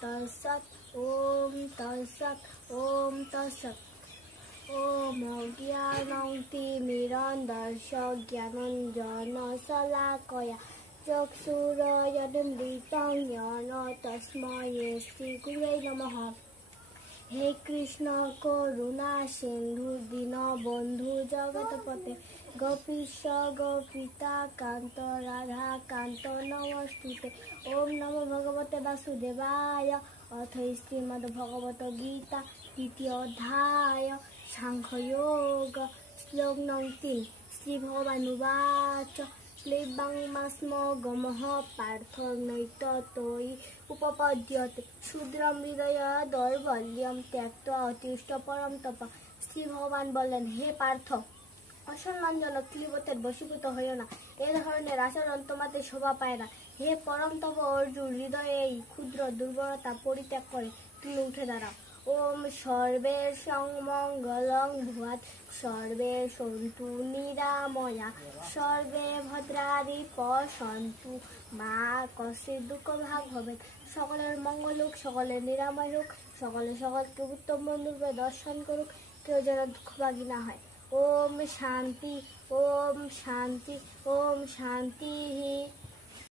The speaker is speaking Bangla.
তৎসৎ ওম তৎসৎ ওম তৎসৎ ওম অজ্ঞানং তিমিরন্ধস্য জ্ঞানাঞ্জন শলাকয়া চক্ষুরুন্মিলিतं येन তস্मै শ্রীগুরুবে নমঃ। হে কৃষ্ণ করুণা সিন্ধু দীনবন্ধু জগৎপতে গোপীশ গোপিকা কান্ত রাধা কান্ত নমস্তুতে। ওম নমো ভগবতে বাসুদেবায়। অথ শ্রীমদ্ভগবত গীতা তৃতীয় অধ্যায় সাংখ্যযোগ শ্লোক নং 3। শ্রী ভগবানুবাচ ক্লেবাংমাস্মগমঃ পার্থ নৈততোয়ি উপপদ্যতে শূদ্রম হৃদয় দৌর্বল্যম ত্যক্ত্বা অতিষ্ঠ পরম তপ। শ্রী ভগবান বললেন, হে পার্থ, অসম্মানজনক ক্লীবতের বশীভূত হইও না। এ ধরনের আচরণ তোমাদের শোভা পায় না। হে পরম তপ অর্জুন, হৃদয়ে এই ক্ষুদ্র দুর্বলতা পরিত্যাগ করে তুমি উঠে দাঁড়াও। ওম সর্বেষাং মঙ্গলং ভূয়াৎ সর্বে সন্তু নিরাময়া সর্বে ভদ্রাণি পশ্যন্তু মা কশ্চিৎ দুঃখভাগ্ ভবেৎ। সকলের মঙ্গল হোক, সকলের নিরাময় হোক, সকলকে উত্তম বন্ধুরূপে দর্শন করুক, কেউ যেন দুঃখভাগী না হয়। ওম শান্তি, ওম শান্তি, ওম শান্তি।